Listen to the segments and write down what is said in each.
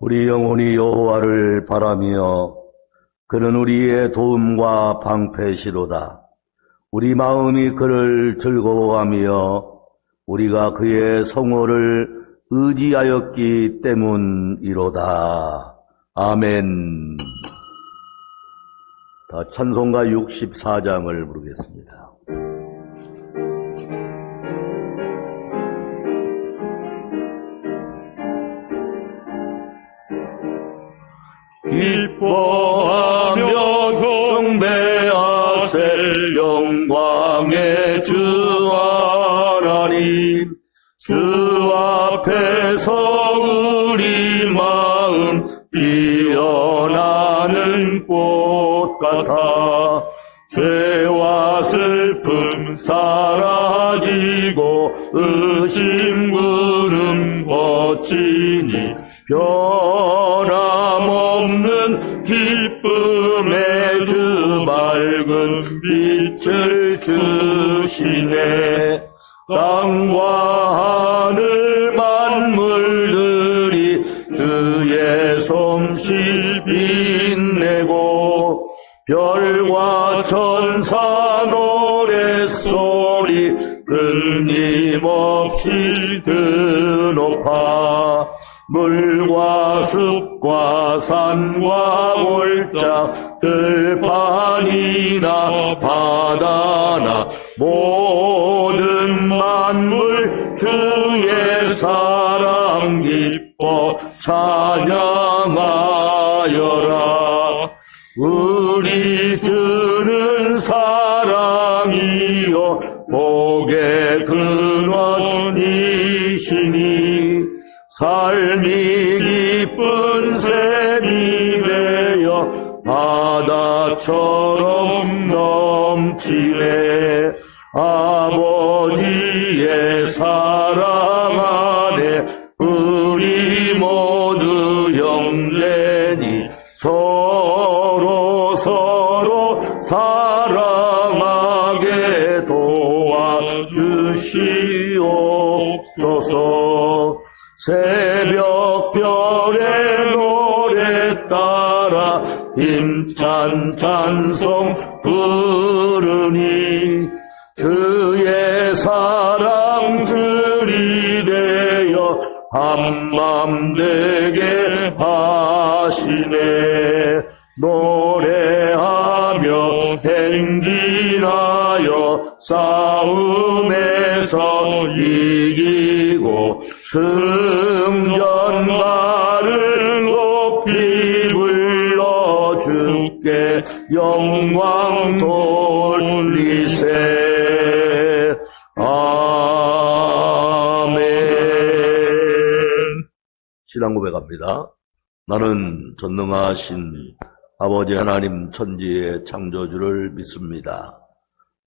우리 영혼이 여호와를 바라며 그는 우리의 도움과 방패시로다. 우리 마음이 그를 즐거워하며 우리가 그의 성호를 의지하였기 때문이로다. 아멘. 다 찬송가 64장을 부르겠습니다. 기뻐하며 경배하세 영광의 주 하나님. 주 앞에서 우리 마음 피어나는 꽃 같아 죄와 슬픔 사라지고 의심 구름 거치니 변함없는 기쁨의 주 밝은 빛을 주시네. 땅과 하늘 만물들이 주의 솜씨 빛내고 별과 천사 노랫소리 끊임없이 드높아 물과 숲과 산과 골짝 들판이나 바다나 모든 만물 주의 사랑 기뻐 찬양하여라. 우리 주는 사랑이요 복의 근원이시니 삶이 기쁜 샘이 되어 바다처럼 넘치네. 아버지의 사랑 안에 우리 모두 형제니 서로 사랑하게 도와주시옵소서. 새벽별의 노래 따라 힘찬 찬송 부르니 주의 사랑 들이대어 한맘 되게 하시네. 노래하며 행진하여 싸움에서 이기고 승전가를 높이 불러 주께 영광 돌리세. 아멘. 신앙 고백합니다. 나는 전능하신 아버지 하나님 천지의 창조주를 믿습니다.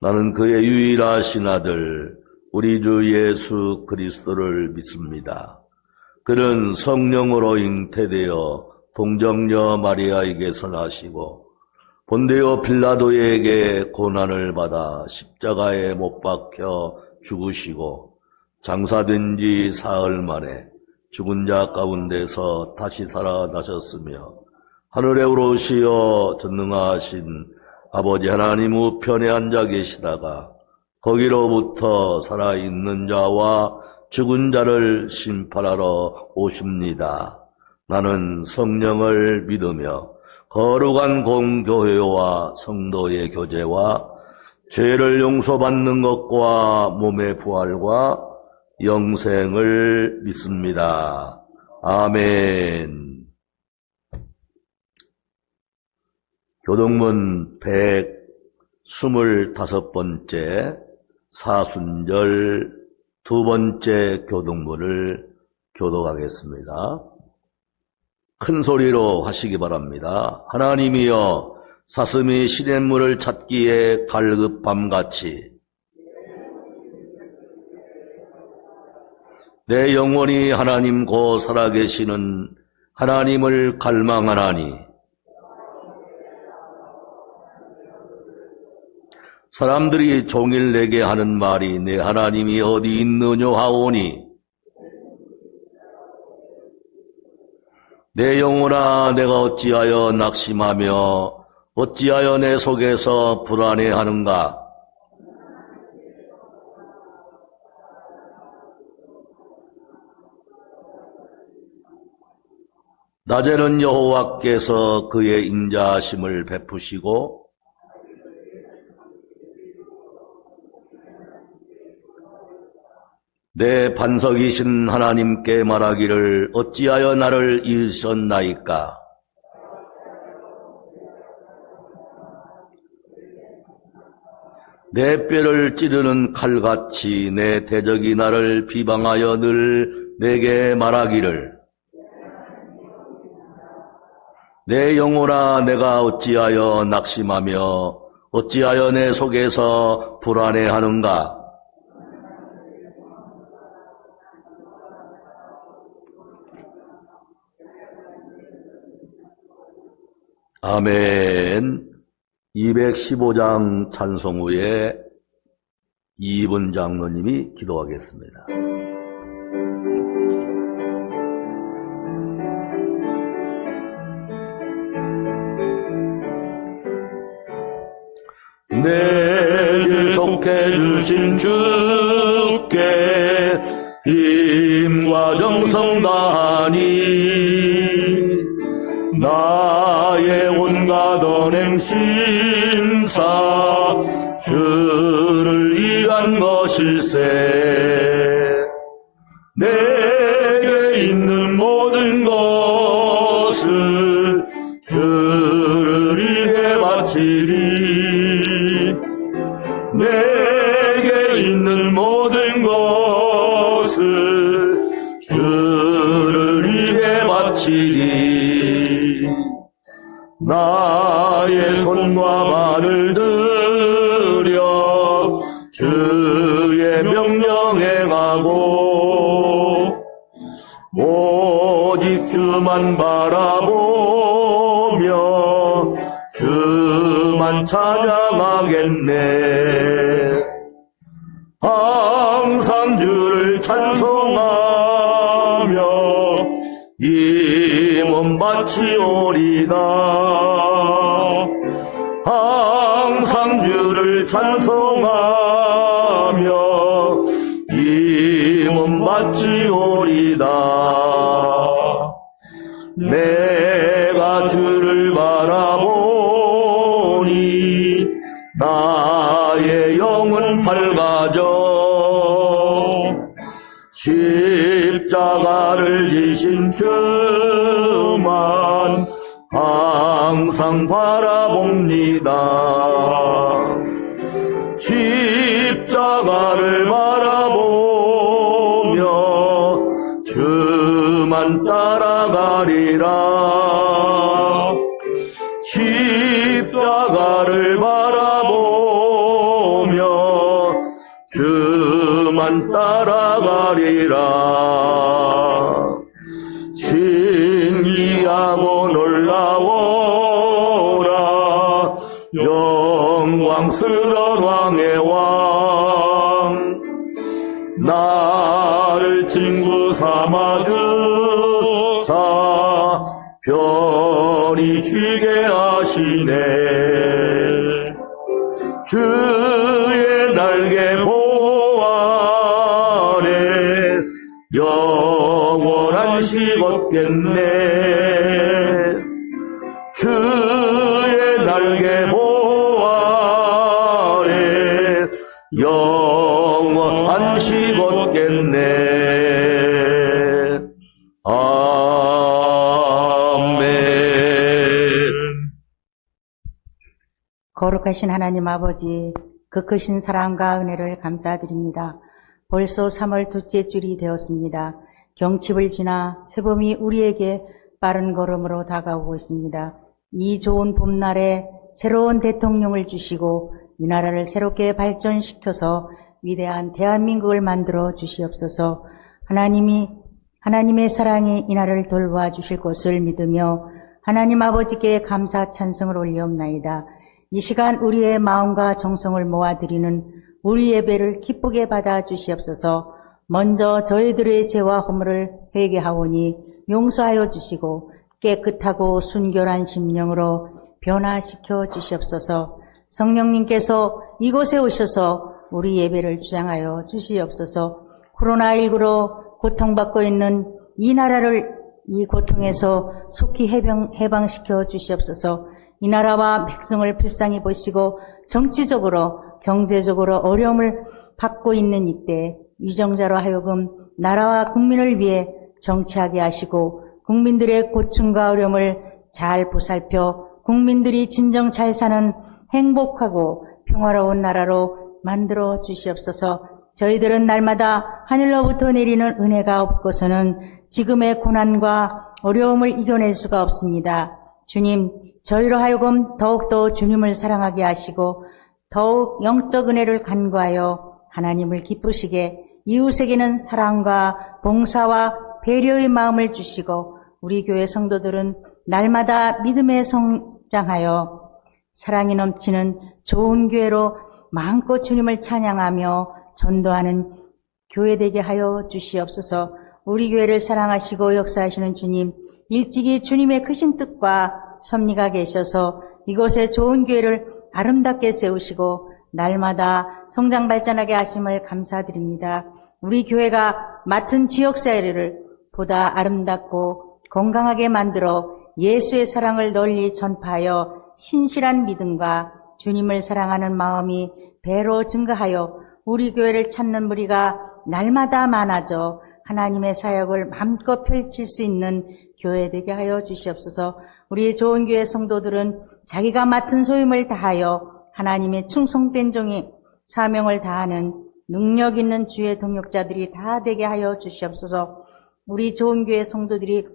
나는 그의 유일하신 아들 우리 주 예수 그리스도를 믿습니다. 그는 성령으로 잉태되어 동정녀 마리아에게서 나시고 본디오 빌라도에게 고난을 받아 십자가에 못 박혀 죽으시고 장사된 지 사흘 만에 죽은 자 가운데서 다시 살아나셨으며 하늘에 오르시어 전능하신 아버지 하나님 우편에 앉아 계시다가 거기로부터 살아있는 자와 죽은 자를 심판하러 오십니다. 나는 성령을 믿으며 거룩한 공교회와 성도의 교제와 죄를 용서받는 것과 몸의 부활과 영생을 믿습니다. 아멘. 교동문 125번째 사순절 두 번째 교동문을 교독하겠습니다. 큰 소리로 하시기 바랍니다. 하나님이여 사슴이 시냇물을 찾기에 갈급함같이 내 영혼이 하나님 곧 살아계시는 하나님을 갈망하나니 사람들이 종일 내게 하는 말이 내 하나님이 어디 있느냐 하오니 내 영혼아, 내가 어찌하여 낙심하며 어찌하여 내 속에서 불안해하는가? 낮에는 여호와께서 그의 인자하심을 베푸시고 내 반석이신 하나님께 말하기를 어찌하여 나를 잊으셨나이까? 내 뼈를 찌르는 칼같이 내 대적이 나를 비방하여 늘 내게 말하기를 내 영혼아, 내가 어찌하여 낙심하며 어찌하여 내 속에서 불안해하는가? 아멘. 215장 찬송 후에 이분 장로님이 기도하겠습니다. 내게 속해 주신 주께 힘과 정성 다하니 나의 온갖 언행 심사 주를 위한 것일세. 내게 있는 모든 것을 주를 위해 바치리. 내게 있는 모든 것을 주를 위해 바치리. 나의 손과 발을 들여 주의 명령 행하고 오직 주만 바라보며 주만 찬양하겠네. 항상 주를 찬송하며 이 몸 바치오리다. 항상 주를 찬송하며 이 몸 바치오리다. 내가 주를 바라보니 나의 영은 밝아져. 십자가를 지신 주만 항상 바라봅니다. 십자가를 바라보며 주만 따라가리라. 십자가를 바라보며 주만 따라가리라. 신기하고 놀라워라 영광스러운 왕의 왕. 나를 친구 삼아주사 편히 쉬게 하시네. 주의 날개 보호 아래 영원한 식 얻겠네. 주의 날개 보호 아래 영원한 식 얻겠네. 거룩하신 하나님 아버지, 그 크신 사랑과 은혜를 감사드립니다. 벌써 3월 둘째 줄이 되었습니다. 경칩을 지나 새봄이 우리에게 빠른 걸음으로 다가오고 있습니다. 이 좋은 봄날에 새로운 대통령을 주시고 이 나라를 새롭게 발전시켜서 위대한 대한민국을 만들어 주시옵소서. 하나님의 사랑이 이 나라를 돌봐 주실 것을 믿으며 하나님 아버지께 감사 찬송을 올리옵나이다. 이 시간 우리의 마음과 정성을 모아드리는 우리 예배를 기쁘게 받아 주시옵소서. 먼저 저희들의 죄와 허물을 회개하오니 용서하여 주시고 깨끗하고 순결한 심령으로 변화시켜 주시옵소서. 성령님께서 이곳에 오셔서 우리 예배를 주장하여 주시옵소서. 코로나19로 고통받고 있는 이 나라를 이 고통에서 속히 해방시켜 주시옵소서. 이 나라와 백성을 불쌍히 보시고 정치적으로 경제적으로 어려움을 받고 있는 이때 위정자로 하여금 나라와 국민을 위해 정치하게 하시고 국민들의 고충과 어려움을 잘 보살펴 국민들이 진정 잘 사는 행복하고 평화로운 나라로 만들어 주시옵소서. 저희들은 날마다 하늘로부터 내리는 은혜가 없고서는 지금의 고난과 어려움을 이겨낼 수가 없습니다. 주님, 저희로 하여금 더욱더 주님을 사랑하게 하시고 더욱 영적 은혜를 간구하여 하나님을 기쁘시게 이웃에게는 사랑과 봉사와 배려의 마음을 주시고 우리 교회 성도들은 날마다 믿음에 성장하여 사랑이 넘치는 좋은 교회로 마음껏 주님을 찬양하며 전도하는 교회 되게 하여 주시옵소서. 우리 교회를 사랑하시고 역사하시는 주님, 일찍이 주님의 크신 뜻과 섭리가 계셔서 이곳에 좋은 교회를 아름답게 세우시고 날마다 성장 발전하게 하심을 감사드립니다. 우리 교회가 맡은 지역사회를 보다 아름답고 건강하게 만들어 예수의 사랑을 널리 전파하여 신실한 믿음과 주님을 사랑하는 마음이 배로 증가하여 우리 교회를 찾는 무리가 날마다 많아져 하나님의 사역을 마음껏 펼칠 수 있는 교회 되게 하여 주시옵소서. 우리 좋은 교회 성도들은 자기가 맡은 소임을 다하여 하나님의 충성된 종이 사명을 다하는 능력 있는 주의 동역자들이 다 되게 하여 주시옵소서. 우리 좋은 교회 성도들이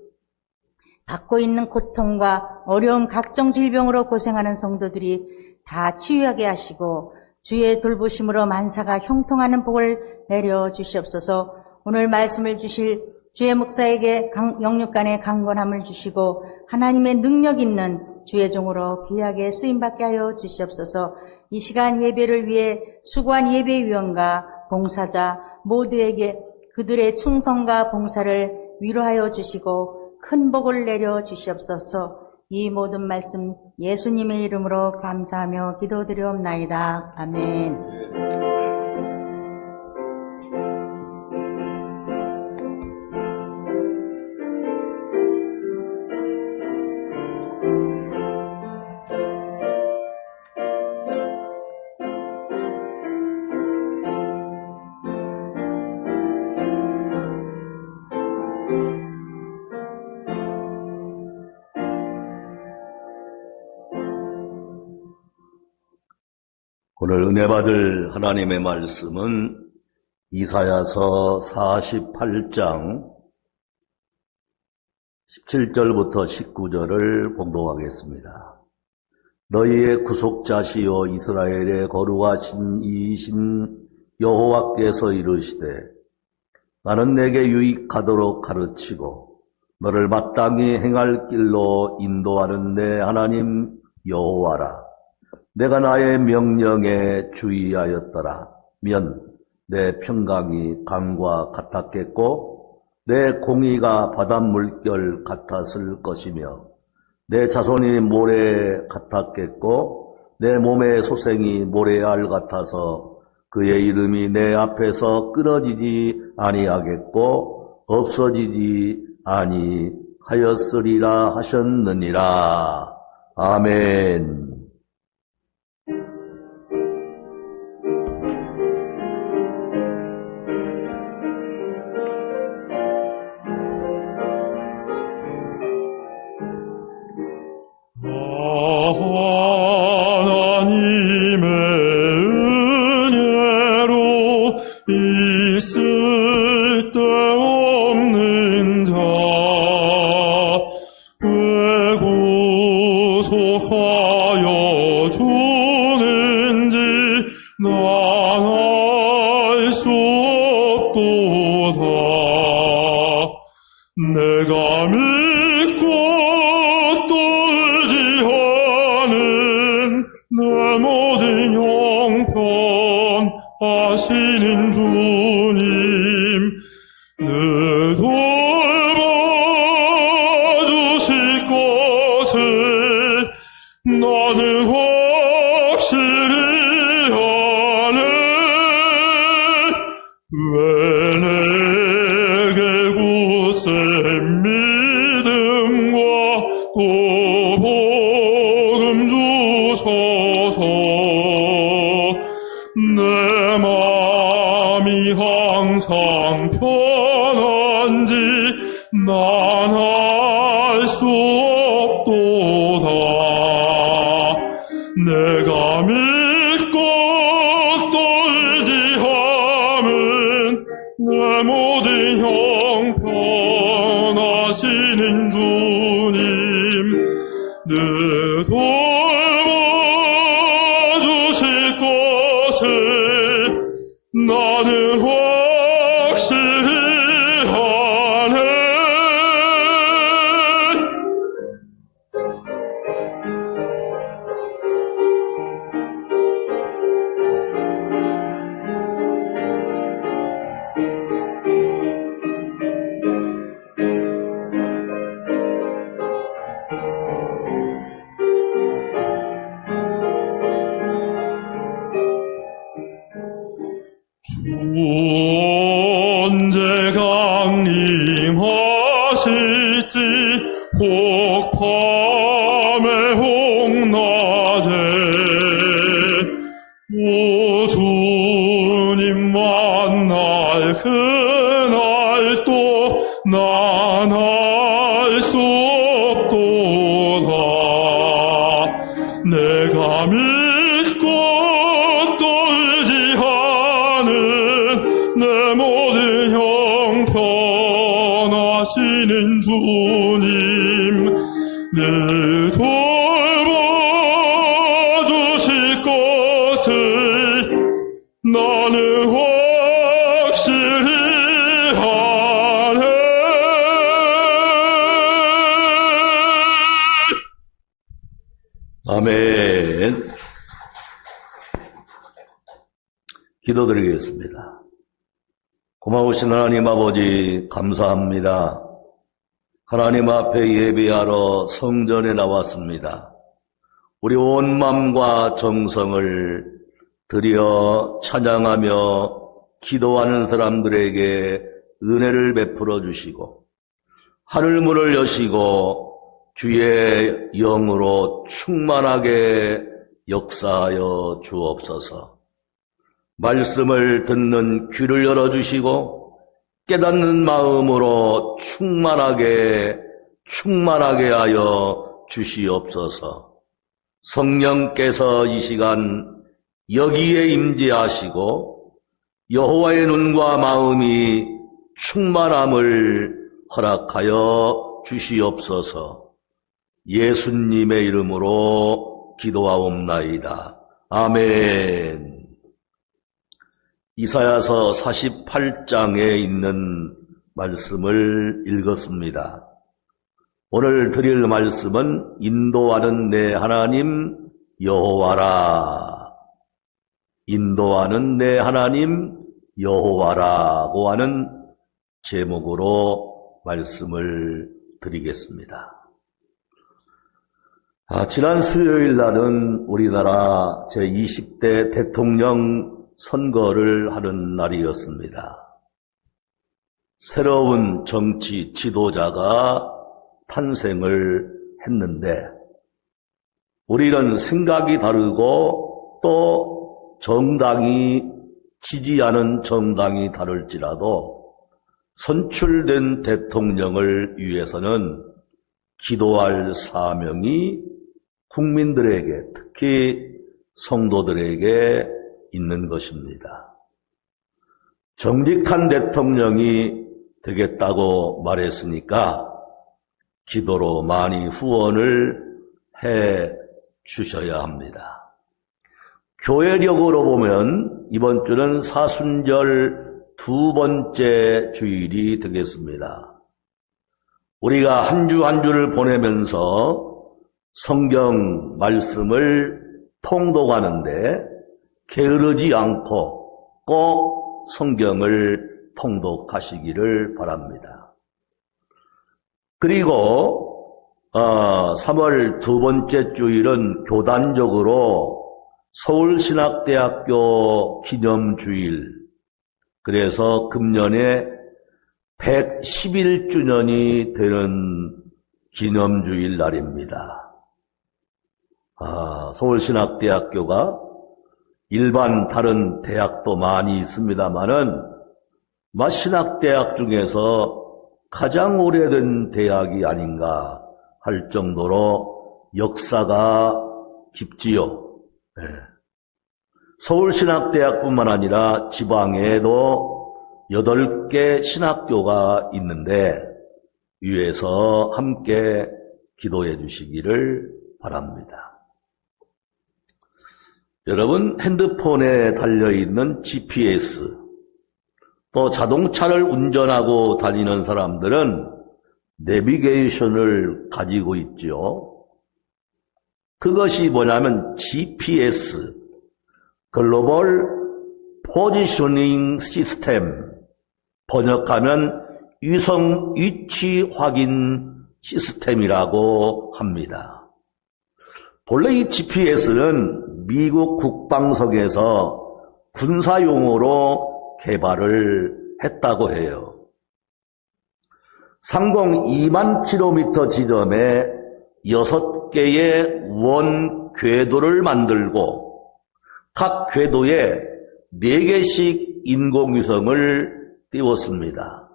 받고 있는 고통과 어려운 각종 질병으로 고생하는 성도들이 다 치유하게 하시고 주의 돌보심으로 만사가 형통하는 복을 내려 주시옵소서. 오늘 말씀을 주실 주의 목사에게 영육간의 강건함을 주시고 하나님의 능력 있는 주의 종으로 귀하게 쓰임받게 하여 주시옵소서. 이 시간 예배를 위해 수고한 예배위원과 봉사자 모두에게 그들의 충성과 봉사를 위로하여 주시고 큰 복을 내려 주시옵소서. 이 모든 말씀 예수님의 이름으로 감사하며 기도드리옵나이다. 아멘. 오늘 은혜 받을 하나님의 말씀은 이사야서 48장 17절부터 19절을 봉독하겠습니다. 너희의 구속자시요 이스라엘의 거룩하신 이이신 여호와께서 이르시되 나는 내게 유익하도록 가르치고 너를 마땅히 행할 길로 인도하는 내 하나님 여호와라. 내가 나의 명령에 주의하였더라면 내 평강이 강과 같았겠고 내 공의가 바닷물결 같았을 것이며 내 자손이 모래 같았겠고 내 몸의 소생이 모래알 같아서 그의 이름이 내 앞에서 끊어지지 아니하겠고 없어지지 아니하였으리라 하셨느니라. 아멘. 하시는 주님 늘 돌봐주실 확실히 하네. 왜 내게 굳센 믿음과 또 복음 주셔서 내 마음이 항상 편한지 난 알 수 없도다. 내가 믿고 또 의지함은 내 모든 형편하시는 주님 늘 돌봐주실 것을 나는 확실히 하네. 언제 강림하실지 혹 밤에 혹 낮에 오 주님 만날 그날 또 난 알 수 없도다. 내가 믿고 또 의지하는 내 모든 형편하시는 주님 늘 돌봐주실 것을 나는 확실히 하네. 아멘. 기도드리겠습니다. 고마우신 하나님 아버지 감사합니다. 하나님 앞에 예배하러 성전에 나왔습니다. 우리 온 마음과 정성을 드려 찬양하며 기도하는 사람들에게 은혜를 베풀어 주시고 하늘문을 여시고 주의 영으로 충만하게 역사하여 주옵소서. 말씀을 듣는 귀를 열어주시고 깨닫는 마음으로 충만하게 하여 주시옵소서. 성령께서 이 시간 여기에 임재하시고 여호와의 눈과 마음이 충만함을 허락하여 주시옵소서. 예수님의 이름으로 기도하옵나이다. 아멘. 이사야서 48장에 있는 말씀을 읽었습니다. 오늘 드릴 말씀은 인도하는 내 하나님 여호와라. 인도하는 내 하나님 여호와라고 하는 제목으로 말씀을 드리겠습니다. 지난 수요일 날은 우리나라 제20대 대통령 선거를 하는 날이었습니다. 새로운 정치 지도자가 탄생을 했는데 우리는 생각이 다르고 또 정당이 지지하는 정당이 다를지라도 선출된 대통령을 위해서는 기도할 사명이 국민들에게 특히 성도들에게 있는 것입니다. 정직한 대통령이 되겠다고 말했으니까 기도로 많이 후원을 해 주셔야 합니다. 교회력으로 보면 이번 주는 사순절 두 번째 주일이 되겠습니다. 우리가 한 주 한 주를 보내면서 성경 말씀을 통독하는데 게으르지 않고 꼭 성경을 통독하시기를 바랍니다. 그리고 3월 두 번째 주일은 교단적으로 서울신학대학교 기념주일, 그래서 금년에 111주년이 되는 기념주일 날입니다. 서울신학대학교가 일반 다른 대학도 많이 있습니다만은 신학대학 중에서 가장 오래된 대학이 아닌가 할 정도로 역사가 깊지요. 네. 서울신학대학뿐만 아니라 지방에도 8개 신학교가 있는데 위에서 함께 기도해 주시기를 바랍니다. 여러분, 핸드폰에 달려있는 GPS, 또 자동차를 운전하고 다니는 사람들은 내비게이션을 가지고 있죠. 그것이 뭐냐면 GPS, 글로벌 포지셔닝 시스템, 번역하면 위성 위치 확인 시스템이라고 합니다. 본래 이 GPS는 미국 국방성에서 군사용으로 개발을 했다고 해요. 상공 2만 킬로미터 지점에 6개의 원 궤도를 만들고 각 궤도에 4개씩 인공위성을 띄웠습니다.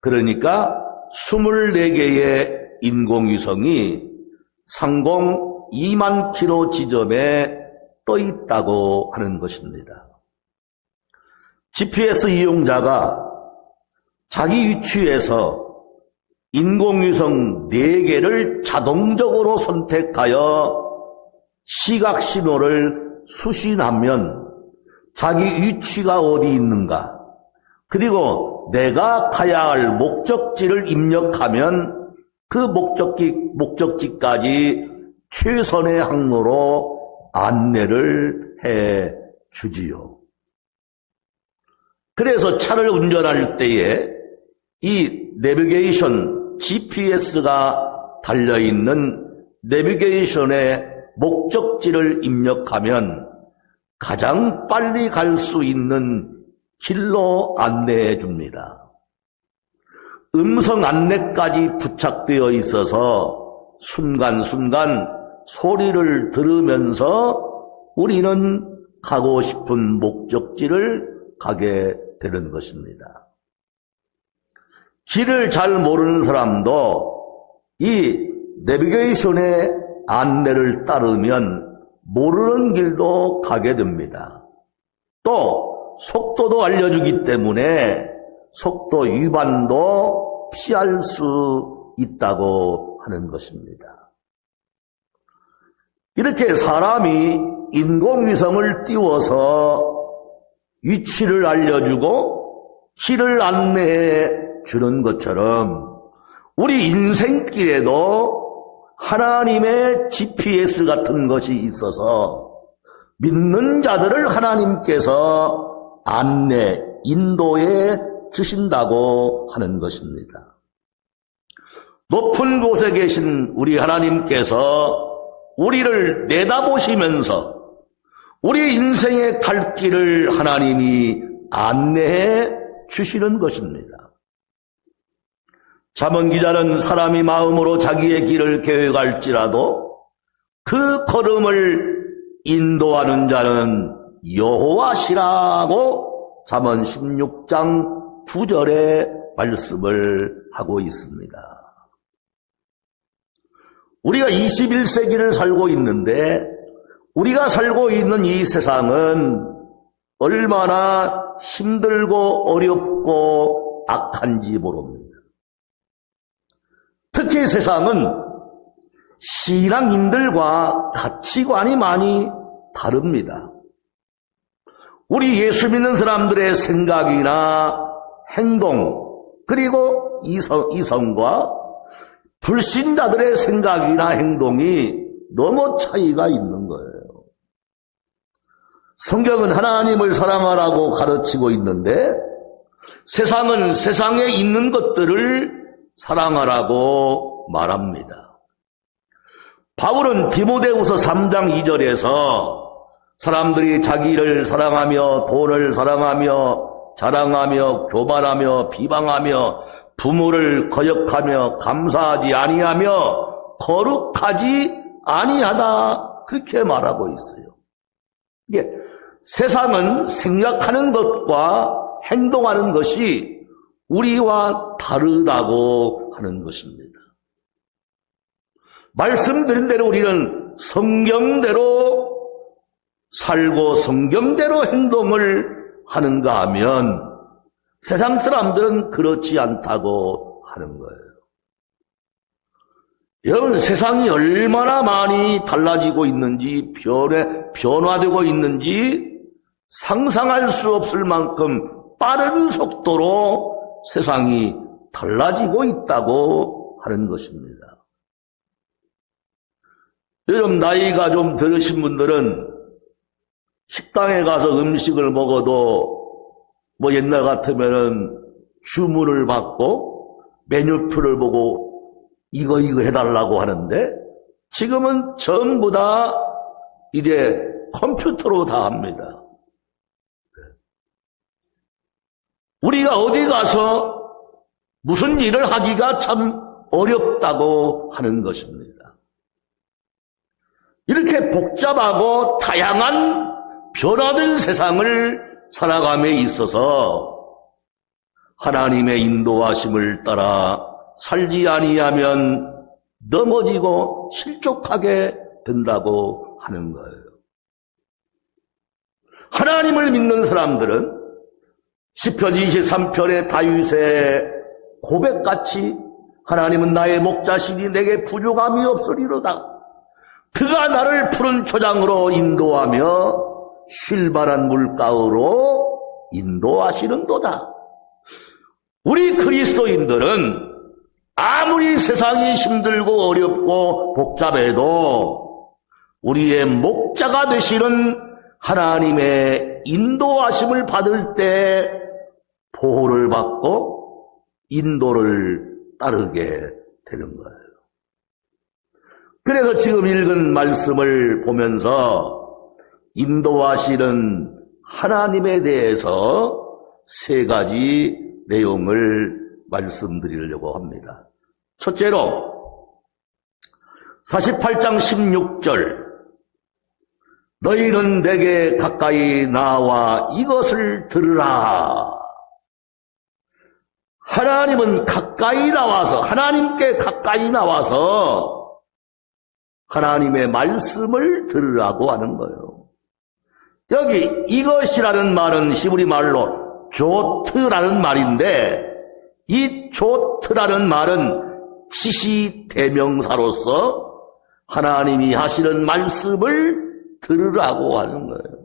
그러니까 24개의 인공위성이 상공 2만 킬로 지점에 떠 있다고 하는 것입니다. GPS 이용자가 자기 위치에서 인공위성 4개를 자동적으로 선택하여 시각신호를 수신하면 자기 위치가 어디 있는가, 그리고 내가 가야 할 목적지를 입력하면 그 목적지까지 최선의 항로로 안내를 해 주지요. 그래서 차를 운전할 때에 이 내비게이션 GPS가 달려있는 내비게이션의 목적지를 입력하면 가장 빨리 갈 수 있는 길로 안내해 줍니다. 음성 안내까지 부착되어 있어서 순간순간 소리를 들으면서 우리는 가고 싶은 목적지를 가게 되는 것입니다. 길을 잘 모르는 사람도 이 내비게이션의 안내를 따르면 모르는 길도 가게 됩니다. 또 속도도 알려주기 때문에 속도 위반도 피할 수 있다고 하는 것입니다. 이렇게 사람이 인공위성을 띄워서 위치를 알려주고 길을 안내해 주는 것처럼 우리 인생길에도 하나님의 GPS 같은 것이 있어서 믿는 자들을 하나님께서 안내, 인도해 주신다고 하는 것입니다. 높은 곳에 계신 우리 하나님께서 우리를 내다보시면서 우리 인생의 갈 길을 하나님이 안내해 주시는 것입니다. 잠언 기자는 사람이 마음으로 자기의 길을 계획할지라도 그 걸음을 인도하는 자는 여호와시라고 잠언 16장 9절에 말씀을 하고 있습니다. 우리가 21세기를 살고 있는데 우리가 살고 있는 이 세상은 얼마나 힘들고 어렵고 악한지 모릅니다. 특히 세상은 신앙인들과 가치관이 많이 다릅니다. 우리 예수 믿는 사람들의 생각이나 행동, 그리고 이성과 불신자들의 생각이나 행동이 너무 차이가 있는 거예요. 성경은 하나님을 사랑하라고 가르치고 있는데 세상은 세상에 있는 것들을 사랑하라고 말합니다. 바울은 디모데후서 3장 2절에서 사람들이 자기를 사랑하며 돈을 사랑하며 자랑하며 교만하며 비방하며 부모를 거역하며 감사하지 아니하며 거룩하지 아니하다 그렇게 말하고 있어요. 이게 세상은 생각하는 것과 행동하는 것이 우리와 다르다고 하는 것입니다. 말씀드린 대로 우리는 성경대로 살고 성경대로 행동을 하는가 하면 세상 사람들은 그렇지 않다고 하는 거예요. 여러분, 세상이 얼마나 많이 달라지고 있는지 변화되고 있는지 상상할 수 없을 만큼 빠른 속도로 세상이 달라지고 있다고 하는 것입니다. 여러분, 나이가 좀 들으신 분들은 식당에 가서 음식을 먹어도 뭐 옛날 같으면은 주문을 받고 메뉴표를 보고 이거 해달라고 하는데 지금은 전부 다 이제 컴퓨터로 다 합니다. 우리가 어디 가서 무슨 일을 하기가 참 어렵다고 하는 것입니다. 이렇게 복잡하고 다양한 변화된 세상을 살아감에 있어서 하나님의 인도하심을 따라 살지 아니하면 넘어지고 실족하게 된다고 하는 거예요. 하나님을 믿는 사람들은 시편 23편의 다윗의 고백같이 하나님은 나의 목자시니 내게 부족함이 없으리로다. 그가 나를 푸른 초장으로 인도하며 쉴만한 물가로 인도하시는도다. 우리 그리스도인들은 아무리 세상이 힘들고 어렵고 복잡해도 우리의 목자가 되시는 하나님의 인도하심을 받을 때 보호를 받고 인도를 따르게 되는 거예요. 그래서 지금 읽은 말씀을 보면서 인도하시는 하나님에 대해서 세 가지 내용을 말씀드리려고 합니다. 첫째로 48장 16절 너희는 내게 가까이 나와 이것을 들으라. 하나님은 가까이 나와서 하나님께 가까이 나와서 하나님의 말씀을 들으라고 하는 거예요. 여기 이것이라는 말은 히브리 말로 조트라는 말인데 이 조트라는 말은 지시대명사로서 하나님이 하시는 말씀을 들으라고 하는 거예요.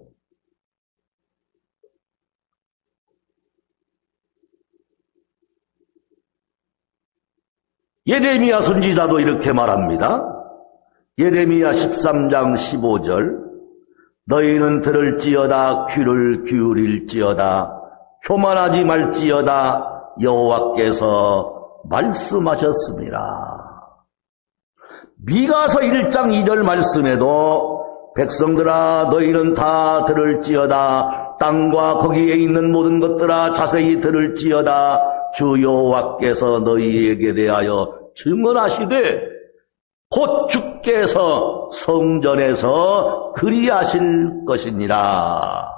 예레미야 선지자도 이렇게 말합니다. 예레미야 13장 15절 너희는 들을지어다 귀를 기울일지어다 교만하지 말지어다 여호와께서 말씀하셨습니다. 미가서 1장 2절 말씀에도 백성들아 너희는 다 들을지어다 땅과 거기에 있는 모든 것들아 자세히 들을지어다 주 여호와께서 너희에게 대하여 증언하시되 곧 주께서 성전에서 그리하실 것이니라.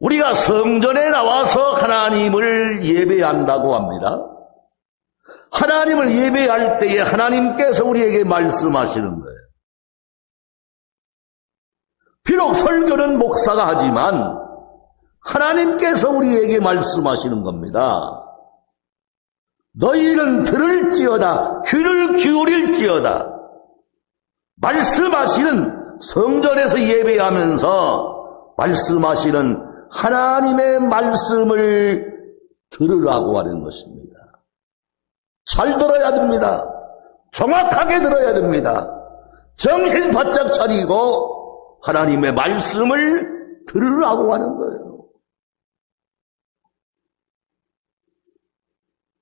우리가 성전에 나와서 하나님을 예배한다고 합니다. 하나님을 예배할 때에 하나님께서 우리에게 말씀하시는 거예요. 비록 설교는 목사가 하지만 하나님께서 우리에게 말씀하시는 겁니다. 너희는 들을지어다 귀를 기울일지어다. 말씀하시는 성전에서 예배하면서 말씀하시는 하나님의 말씀을 들으라고 하는 것입니다. 잘 들어야 됩니다. 정확하게 들어야 됩니다. 정신 바짝 차리고 하나님의 말씀을 들으라고 하는 거예요.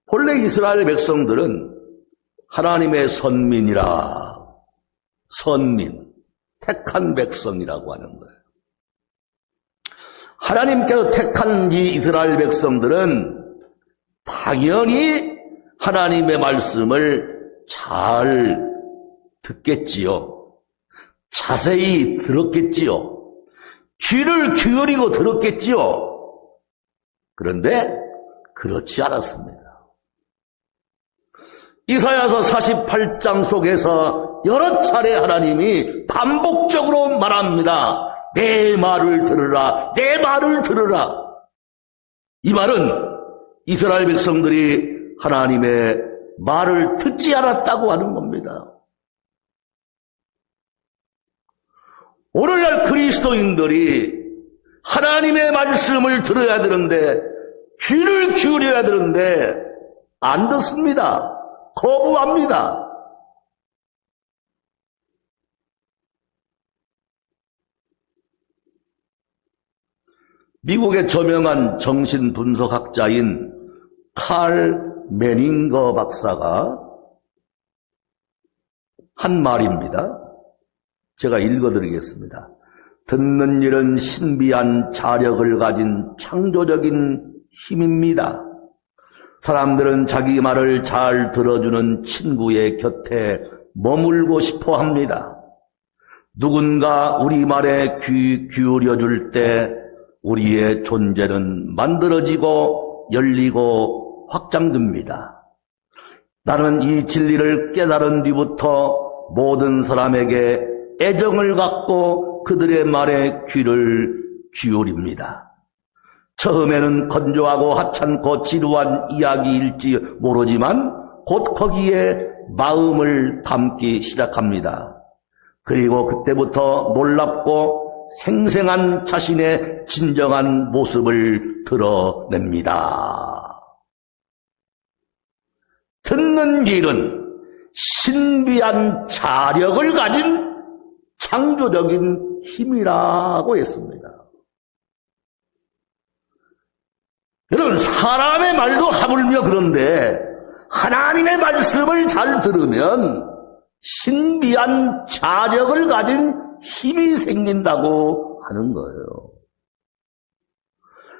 본래 이스라엘 백성들은 하나님의 선민이라 선민, 택한 백성이라고 하는 거예요. 하나님께서 택한 이 이스라엘 백성들은 당연히 하나님의 말씀을 잘 듣겠지요. 자세히 들었겠지요. 귀를 기울이고 들었겠지요. 그런데 그렇지 않았습니다. 이사야서 48장 속에서 여러 차례 하나님이 반복적으로 말합니다. 내 말을 들으라, 내 말을 들으라. 이 말은 이스라엘 백성들이 하나님의 말을 듣지 않았다고 하는 겁니다. 오늘날 그리스도인들이 하나님의 말씀을 들어야 되는데, 귀를 기울여야 되는데 안 듣습니다. 거부합니다. 미국의 저명한 정신분석학자인 칼 메닝거 박사가 한 말입니다. 제가 읽어드리겠습니다. 듣는 일은 신비한 자력을 가진 창조적인 힘입니다. 사람들은 자기 말을 잘 들어주는 친구의 곁에 머물고 싶어 합니다. 누군가 우리 말에 귀 기울여줄 때 우리의 존재는 만들어지고 열리고 확장됩니다. 나는 이 진리를 깨달은 뒤부터 모든 사람에게 애정을 갖고 그들의 말에 귀를 기울입니다. 처음에는 건조하고 하찮고 지루한 이야기일지 모르지만 곧 거기에 마음을 담기 시작합니다. 그리고 그때부터 놀랍고 생생한 자신의 진정한 모습을 드러냅니다. 듣는 일은 신비한 자력을 가진 창조적인 힘이라고 했습니다. 여러분, 사람의 말도 하물며 그런데 하나님의 말씀을 잘 들으면 신비한 자력을 가진 힘이 생긴다고 하는 거예요.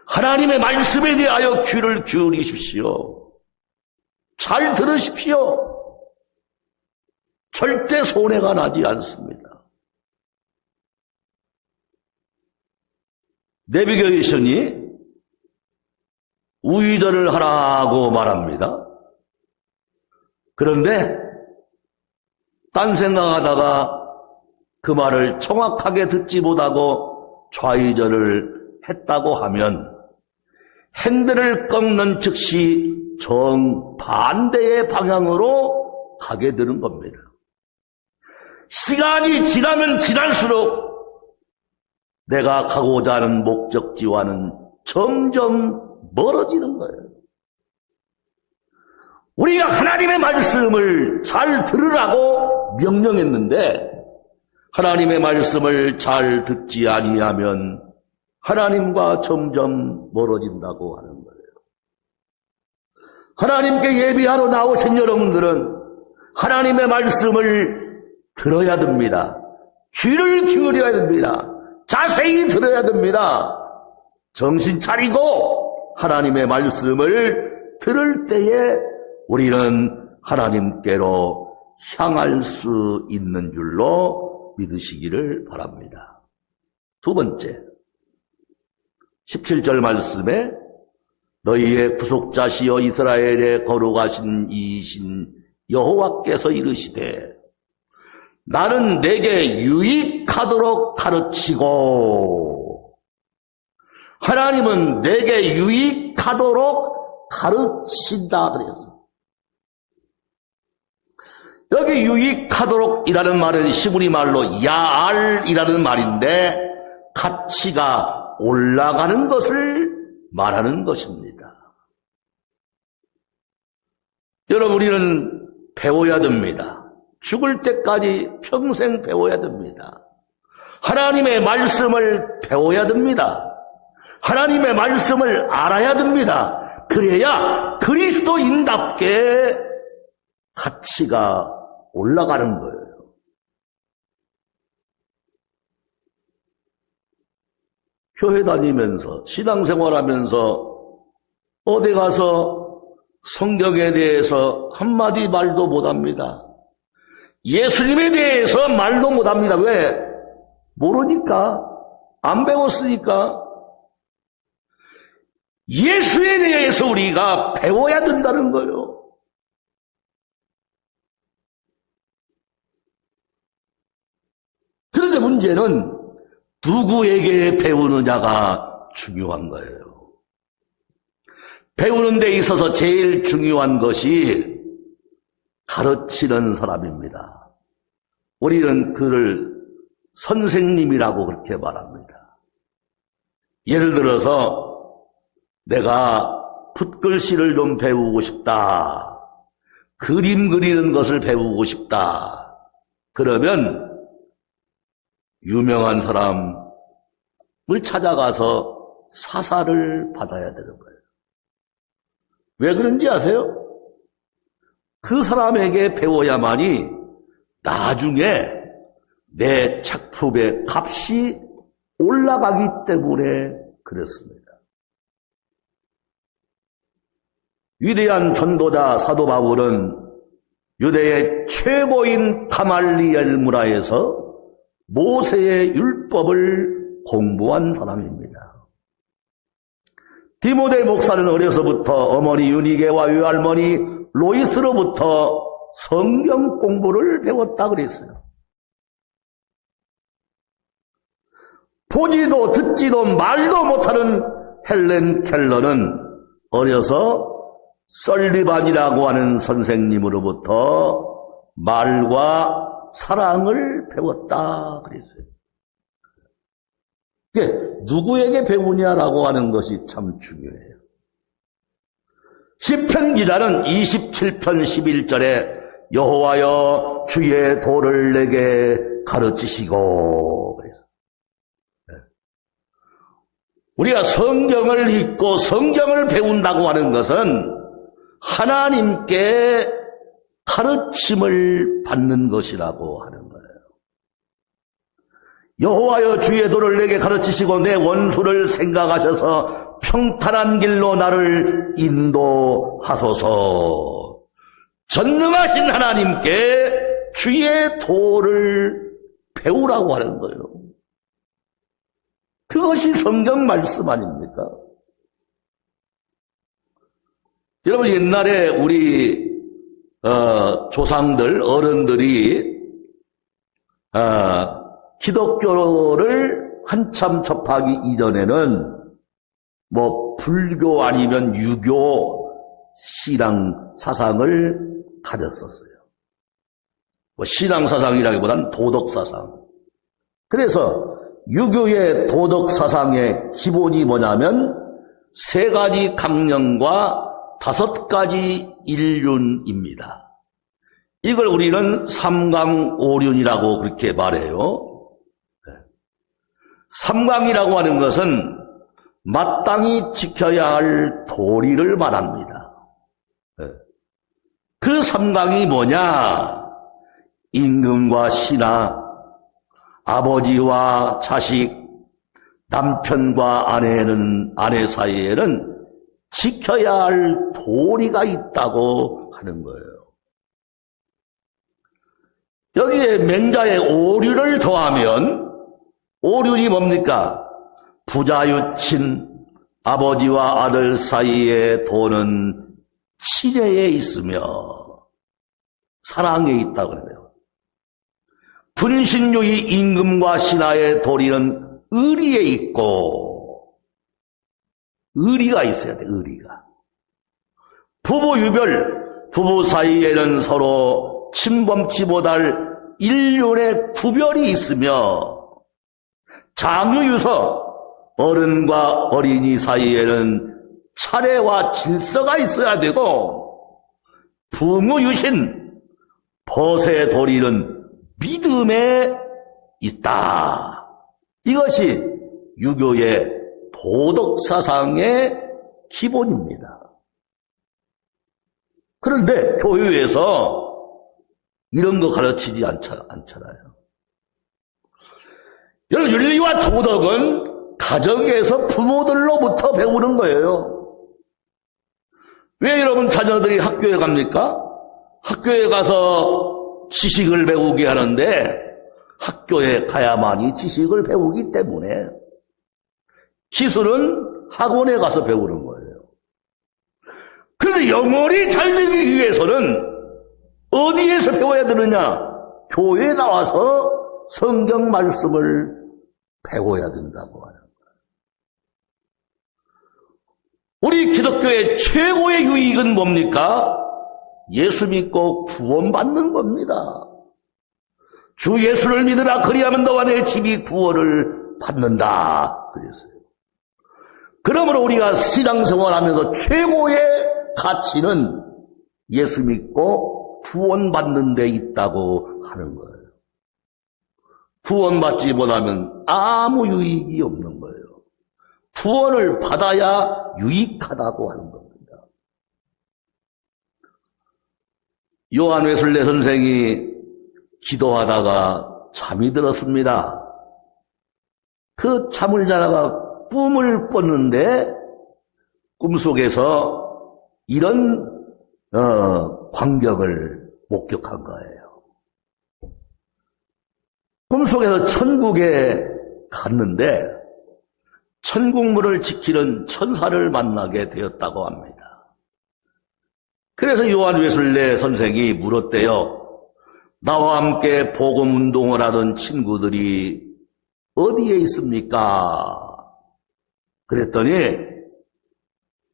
하나님의 말씀에 대하여 귀를 기울이십시오. 잘 들으십시오. 절대 손해가 나지 않습니다. 내비게이션이 우회전을 하라고 말합니다. 그런데 딴 생각하다가 그 말을 정확하게 듣지 못하고 좌회전을 했다고 하면 핸들을 꺾는 즉시 정반대의 방향으로 가게 되는 겁니다. 시간이 지나면 지날수록 내가 가고자 하는 목적지와는 점점 멀어지는 거예요. 우리가 하나님의 말씀을 잘 들으라고 명령했는데 하나님의 말씀을 잘 듣지 아니하면 하나님과 점점 멀어진다고 하는 거예요. 하나님께 예배하러 나오신 여러분들은 하나님의 말씀을 들어야 됩니다. 귀를 기울여야 됩니다. 자세히 들어야 됩니다. 정신 차리고 하나님의 말씀을 들을 때에 우리는 하나님께로 향할 수 있는 줄로 믿으시기를 바랍니다. 두 번째, 17절 말씀에 너희의 구속자시여 이스라엘의 거룩하신 이이신 여호와께서 이르시되 나는 내게 유익하도록 가르치고, 하나님은 내게 유익하도록 가르친다 그래요. 여기 유익하도록이라는 말은 히브리 말로 야알이라는 말인데 가치가 올라가는 것을 말하는 것입니다. 여러분, 우리는 배워야 됩니다. 죽을 때까지 평생 배워야 됩니다. 하나님의 말씀을 배워야 됩니다. 하나님의 말씀을 알아야 됩니다. 그래야 그리스도인답게 가치가 올라가는 거예요. 교회 다니면서 신앙생활하면서 어디 가서 성경에 대해서 한마디 말도 못합니다. 예수님에 대해서 말도 못합니다. 왜? 모르니까. 안 배웠으니까. 예수에 대해서 우리가 배워야 된다는 거예요. 그런데 문제는 누구에게 배우느냐가 중요한 거예요. 배우는 데 있어서 제일 중요한 것이 가르치는 사람입니다. 우리는 그를 선생님이라고 그렇게 말합니다. 예를 들어서 내가 붓글씨를 좀 배우고 싶다. 그림 그리는 것을 배우고 싶다. 그러면 유명한 사람을 찾아가서 사사를 받아야 되는 거예요. 왜 그런지 아세요? 그 사람에게 배워야만이 나중에 내 작품의 값이 올라가기 때문에 그렇습니다. 위대한 전도자 사도 바울은 유대의 최고인 가말리엘 문화에서 모세의 율법을 공부한 사람입니다. 디모데 목사는 어려서부터 어머니 유니게와 외할머니 로이스로부터 성경 공부를 배웠다 그랬어요. 보지도 듣지도 말도 못하는 헬렌 켈러는 어려서 설리반이라고 하는 선생님으로부터 말과 사랑을 배웠다 그랬어요. 이게 누구에게 배우냐라고 하는 것이 참 중요해요. 시편 기자는 27편 11절에 여호와여 주의 도를 내게 가르치시고 그래서 우리가 성경을 읽고 성경을 배운다고 하는 것은 하나님께 가르침을 받는 것이라고 하는 거예요. 여호와여 주의 도를 내게 가르치시고 내 원수를 생각하셔서 평탄한 길로 나를 인도하소서. 전능하신 하나님께 주의 도를 배우라고 하는 거예요. 그것이 성경 말씀 아닙니까? 여러분 옛날에 우리 조상들 어른들이 기독교를 한참 접하기 이전에는 뭐 불교 아니면 유교 신앙 사상을 가졌었어요. 뭐 신앙 사상이라기보다는 도덕 사상. 그래서 유교의 도덕 사상의 기본이 뭐냐면 3가지 강령과 5가지 일륜입니다. 이걸 우리는 삼강오륜이라고 그렇게 말해요. 삼강이라고 하는 것은 마땅히 지켜야 할 도리를 말합니다. 그 삼강이 뭐냐? 임금과 신하, 아버지와 자식, 남편과 아내 사이에는 지켜야 할 도리가 있다고 하는 거예요. 여기에 맹자의 오륜을 더하면 오륜이 뭡니까? 부자유친, 아버지와 아들 사이의 도는 친애에 있으며 사랑에 있다고 그래요. 분신유의 임금과 신하의 도리는 의리에 있고 의리가 있어야 돼. 의리가. 부부유별, 부부 사이에는 서로 침범치 못할 일륜의 구별이 있으며 장유유서, 어른과 어린이 사이에는 차례와 질서가 있어야 되고 부무유신, 벗의 도리는 믿음에 있다. 이것이 유교의 도덕사상의 기본입니다. 그런데 교회에서 이런 거 가르치지 않잖아요. 여러분, 윤리와 도덕은 가정에서 부모들로부터 배우는 거예요. 왜 여러분 자녀들이 학교에 갑니까? 학교에 가서 지식을 배우게 하는데 학교에 가야만이 지식을 배우기 때문에 기술은 학원에 가서 배우는 거예요. 그런데 영혼이 잘 되기 위해서는 어디에서 배워야 되느냐? 교회에 나와서 성경 말씀을 배워야 된다고 하는 거예요. 우리 기독교의 최고의 유익은 뭡니까? 예수 믿고 구원받는 겁니다. 주 예수를 믿으라 그리하면 너와 내 집이 구원을 받는다 그랬어요. 그러므로 우리가 신앙생활하면서 최고의 가치는 예수 믿고 구원받는 데 있다고 하는 거예요. 구원받지 못하면 아무 유익이 없는 거예요. 구원을 받아야 유익하다고 하는 겁니다. 요한 웨슬레 선생이 기도하다가 잠이 들었습니다. 그 잠을 자다가 꿈을 꿨는데 꿈속에서 이런 광경을 목격한 거예요. 꿈속에서 천국에 갔는데 천국문을 지키는 천사를 만나게 되었다고 합니다. 그래서 요한 웨슬레 선생이 물었대요. 나와 함께 복음운동을 하던 친구들이 어디에 있습니까? 그랬더니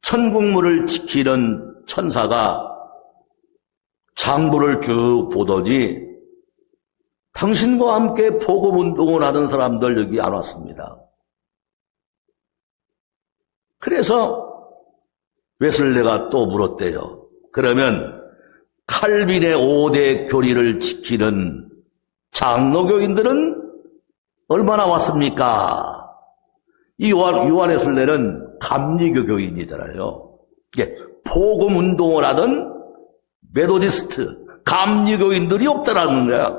천국문을 지키는 천사가 장부를 쭉 보더니 당신과 함께 복음운동을 하던 사람들 여기 안 왔습니다. 그래서 웨슬레가 또 물었대요. 그러면 칼빈의 5대 교리를 지키는 장로교인들은 얼마나 왔습니까? 이 요한 웨슬레는 감리교 교인이잖아요. 이게 복음 운동을 하던 메소디스트 감리교인들이 없다라는 거야.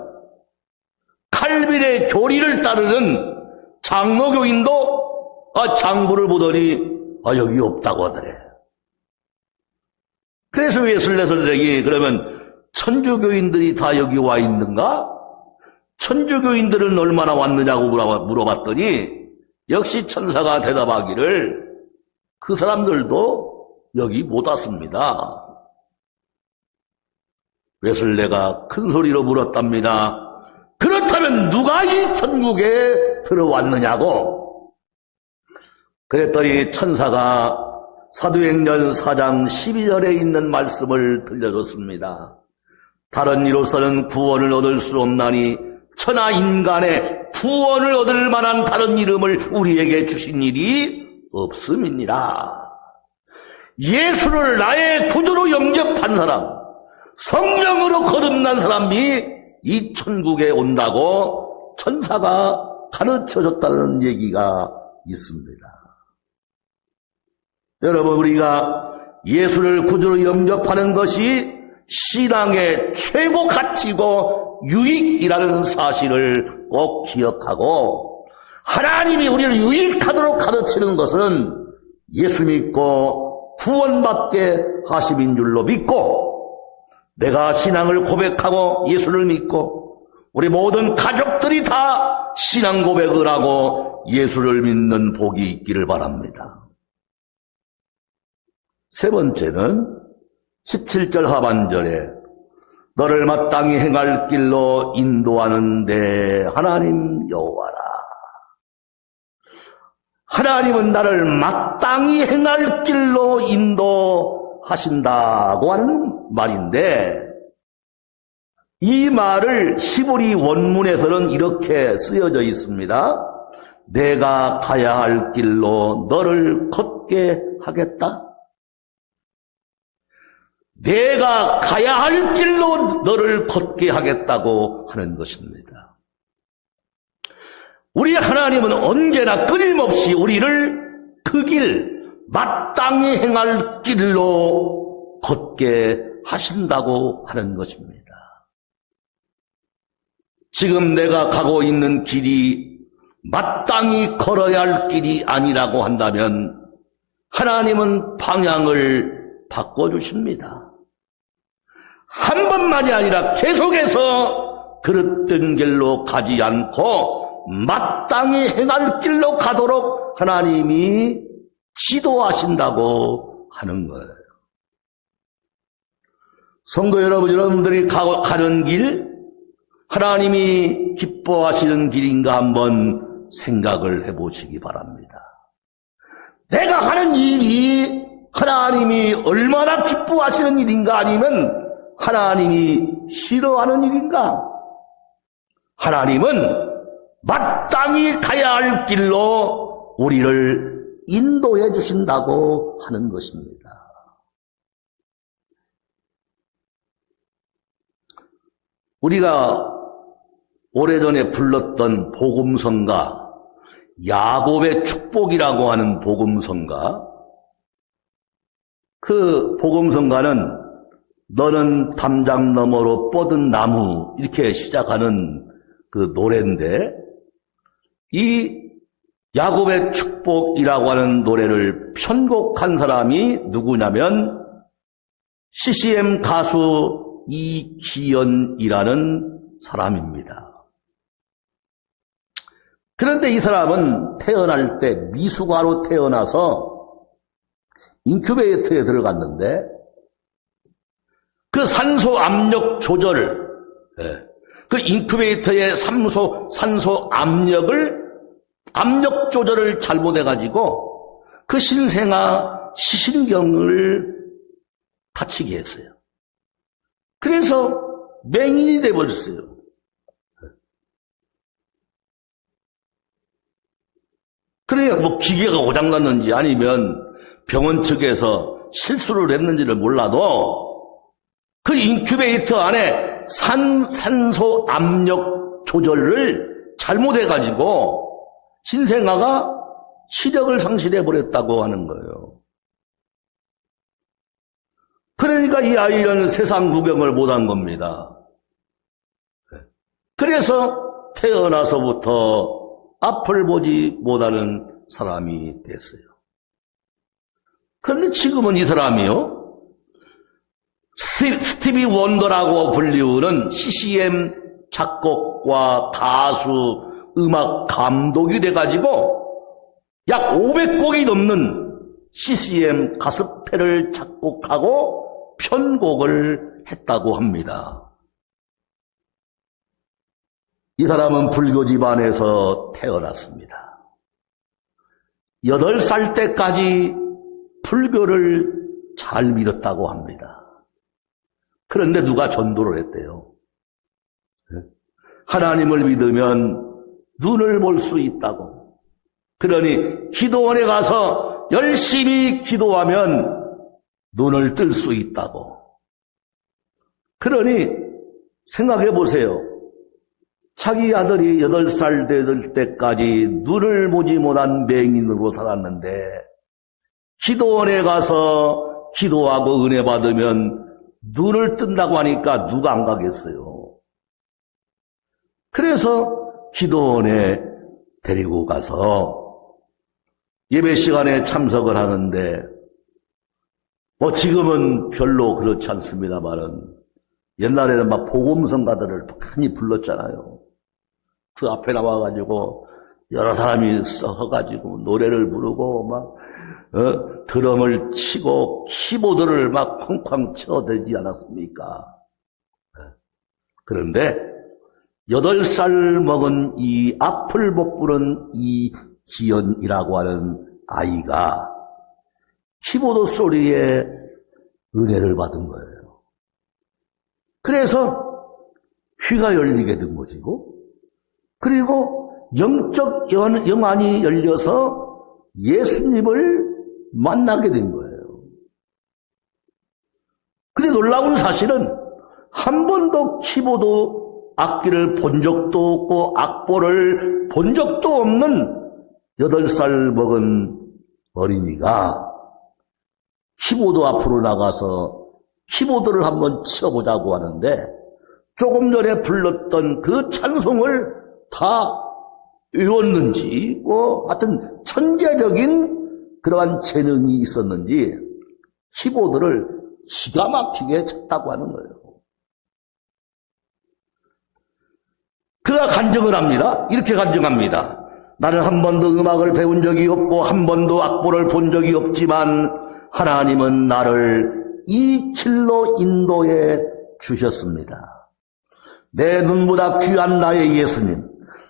칼빈의 교리를 따르는 장로교인도 장부를 보더니 여기 없다고 하더래. 그래서 웨슬레 선생이 그러면 천주교인들이 다 여기 와 있는가? 천주교인들은 얼마나 왔느냐고 물어봤더니 역시 천사가 대답하기를 그 사람들도 여기 못 왔습니다. 웨슬레가 큰 소리로 물었답니다. 그렇다면 누가 이 천국에 들어왔느냐고? 그랬더니 천사가 사도행전 4장 12절에 있는 말씀을 들려줬습니다. 다른 이로서는 구원을 얻을 수 없나니 천하 인간의 구원을 얻을 만한 다른 이름을 우리에게 주신 일이 없음이니라. 예수를 나의 구주로 영접한 사람, 성령으로 거듭난 사람이 이 천국에 온다고 천사가 가르쳐줬다는 얘기가 있습니다. 여러분, 우리가 예수를 구주로 영접하는 것이 신앙의 최고 가치고 유익이라는 사실을 꼭 기억하고, 하나님이 우리를 유익하도록 가르치는 것은 예수 믿고 구원받게 하심인 줄로 믿고, 내가 신앙을 고백하고 예수를 믿고 우리 모든 가족들이 다 신앙 고백을 하고 예수를 믿는 복이 있기를 바랍니다. 세 번째는 17절 하반절에 너를 마땅히 행할 길로 인도하는 내 하나님 여호와라. 하나님은 나를 마땅히 행할 길로 인도하신다고 하는 말인데, 이 말을 히브리 원문에서는 이렇게 쓰여져 있습니다. 내가 가야 할 길로 너를 걷게 하겠다. 내가 가야 할 길로 너를 걷게 하겠다고 하는 것입니다. 우리 하나님은 언제나 끊임없이 우리를 그 길, 마땅히 행할 길로 걷게 하신다고 하는 것입니다. 지금 내가 가고 있는 길이 마땅히 걸어야 할 길이 아니라고 한다면 하나님은 방향을 바꿔주십니다. 한 번만이 아니라 계속해서 그릇된 길로 가지 않고 마땅히 행할 길로 가도록 하나님이 지도하신다고 하는 거예요. 성도 여러분들이 가는 길, 하나님이 기뻐하시는 길인가 한번 생각을 해보시기 바랍니다. 내가 하는 일이 하나님이 얼마나 기뻐하시는 일인가, 아니면 하나님이 싫어하는 일인가? 하나님은 마땅히 가야 할 길로 우리를 인도해 주신다고 하는 것입니다. 우리가 오래전에 불렀던 복음성가, 야곱의 축복이라고 하는 복음성가, 그 복음성가는 너는 담장 너머로 뻗은 나무, 이렇게 시작하는 그 노래인데, 이 야곱의 축복이라고 하는 노래를 편곡한 사람이 누구냐면 CCM 가수 이기현이라는 사람입니다. 그런데 이 사람은 태어날 때 미숙아로 태어나서 인큐베이터에 들어갔는데 그 산소 압력 조절, 그 인큐베이터의 산소 압력 조절을 잘못해가지고 그 신생아 시신경을 다치게 했어요. 그래서 맹인이 돼버렸어요. 그러니까 뭐 기계가 고장났는지 아니면 병원 측에서 실수를 했는지를 몰라도 그 인큐베이터 안에 산소 압력 조절을 잘못해가지고 신생아가 시력을 상실해버렸다고 하는 거예요. 그러니까 이 아이는 세상 구경을 못한 겁니다. 그래서 태어나서부터 앞을 보지 못하는 사람이 됐어요. 그런데 지금은 이 사람이요, 스티비 원더라고 불리우는 CCM 작곡과 가수, 음악 감독이 돼가지고 약 500곡이 넘는 CCM 가스펠을 작곡하고 편곡을 했다고 합니다. 이 사람은 불교 집안에서 태어났습니다. 8살 때까지 불교를 잘 믿었다고 합니다. 그런데 누가 전도를 했대요. 하나님을 믿으면 눈을 볼 수 있다고. 그러니 기도원에 가서 열심히 기도하면 눈을 뜰 수 있다고. 그러니 생각해 보세요. 자기 아들이 8살 될 때까지 눈을 보지 못한 맹인으로 살았는데 기도원에 가서 기도하고 은혜 받으면 눈을 뜬다고 하니까 누가 안 가겠어요. 그래서 기도원에 데리고 가서 예배 시간에 참석을 하는데 뭐 지금은 별로 그렇지 않습니다만은 옛날에는 막 복음성가들을 많이 불렀잖아요. 그 앞에 나와가지고 여러 사람이 서가지고 노래를 부르고 막 드럼을 치고 키보드를 막 쾅쾅 쳐대지 않았습니까? 그런데 8살 먹은 이 앞을 못 부른 이 기현이라고 하는 아이가 키보드 소리에 은혜를 받은 거예요. 그래서 귀가 열리게 된 것이고, 그리고 영적 영안이 열려서 예수님을 만나게 된 거예요. 근데 놀라운 사실은 한 번도 키보드 악기를 본 적도 없고 악보를 본 적도 없는 8살 먹은 어린이가 키보드 앞으로 나가서 키보드를 한번 쳐보자고 하는데 조금 전에 불렀던 그 찬송을 다 이뤘는지, 하여튼 천재적인 그러한 재능이 있었는지 키보드를 기가 막히게 쳤다고 하는 거예요. 그가 간증을 합니다. 이렇게 간증합니다. 나는 한 번도 음악을 배운 적이 없고 한 번도 악보를 본 적이 없지만 하나님은 나를 이 길로 인도해 주셨습니다. 내 눈보다 귀한 나의 예수님,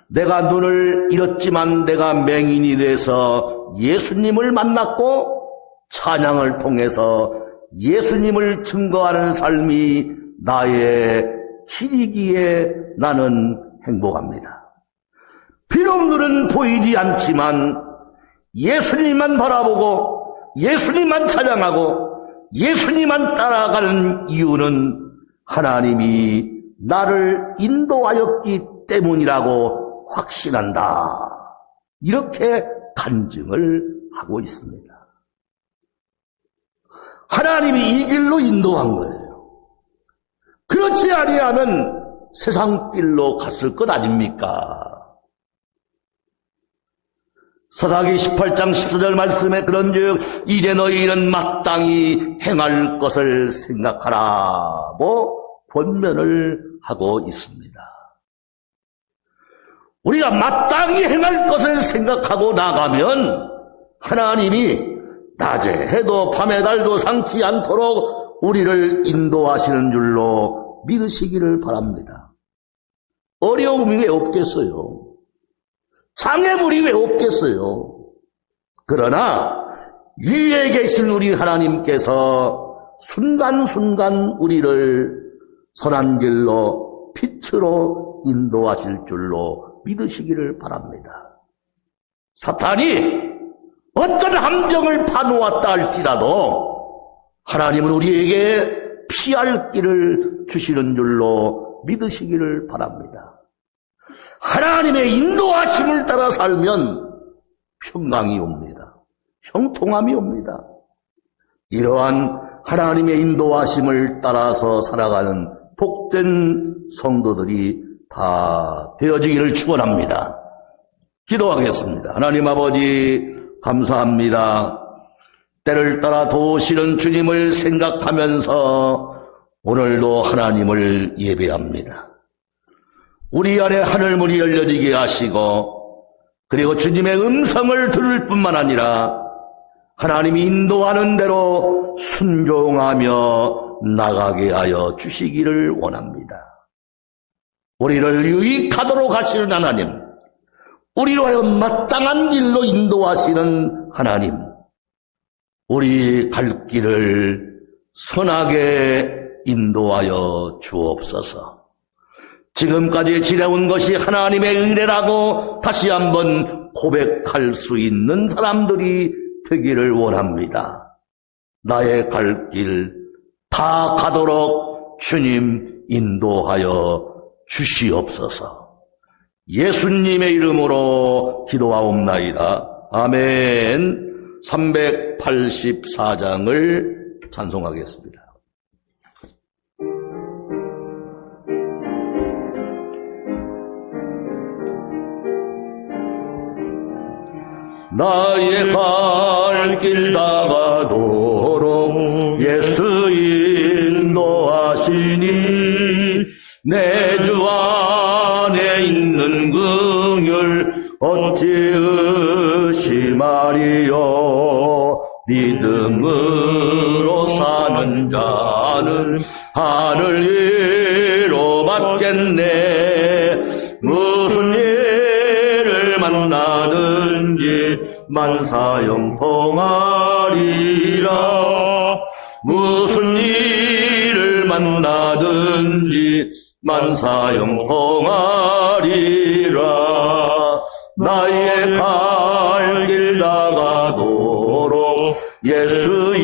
내가 눈을 잃었지만 내가 맹인이 돼서 예수님을 만났고 찬양을 통해서 예수님을 증거하는 삶이 나의 길이기에 나는 행복합니다. 비록 눈은 보이지 않지만 예수님만 바라보고 예수님만 찬양하고 예수님만 따라가는 이유는 하나님이 나를 인도하였기 때문이라고 확신한다. 이렇게 간증을 하고 있습니다. 하나님이 이 길로 인도한 거예요. 그렇지 아니하면 세상 길로 갔을 것 아닙니까? 사사기 18장 14절 말씀에 그런즉 이제 너희는 마땅히 행할 것을 생각하라고 권면을 하고 있습니다. 우리가 마땅히 행할 것을 생각하고 나가면 하나님이 낮에 해도 밤에 달도 상치 않도록 우리를 인도하시는 줄로 믿으시기를 바랍니다. 어려움이 왜 없겠어요? 장애물이 왜 없겠어요? 그러나 위에 계신 우리 하나님께서 순간순간 우리를 선한 길로 빛으로 인도하실 줄로 믿으시기를 바랍니다. 사탄이 어떤 함정을 파놓았다 할지라도 하나님은 우리에게 피할 길을 주시는 줄로 믿으시기를 바랍니다. 하나님의 인도하심을 따라 살면 평강이 옵니다. 형통함이 옵니다. 이러한 하나님의 인도하심을 따라서 살아가는 복된 성도들이 다 되어지기를 축원합니다. 기도하겠습니다. 하나님 아버지 감사합니다. 때를 따라 도우시는 주님을 생각하면서 오늘도 하나님을 예배합니다. 우리 안에 하늘문이 열려지게 하시고 그리고 주님의 음성을 들을 뿐만 아니라 하나님이 인도하는 대로 순종하며 나가게 하여 주시기를 원합니다. 우리를 유익하도록 하시는 하나님, 우리로 하여금 마땅한 길로 인도하시는 하나님, 우리 갈 길을 선하게 인도하여 주옵소서. 지금까지 지내온 것이 하나님의 은혜라고 다시 한번 고백할 수 있는 사람들이 되기를 원합니다. 나의 갈 길 다 가도록 주님 인도하여 주시옵소서. 예수님의 이름으로 기도하옵나이다. 아멘. 384장을 찬송하겠습니다. 나의 갈 길 다 가도록 예수 인도하시니 내 주 안에 있는 긍휼 어찌 의심하리요. 믿음으로 사는 자는 하늘 위로 받겠네. 무슨 일을 만나든지 만사형통하리라. 무슨 일을 만나든지 만사형통하리라. 나의 갈 길 다 가도록 예수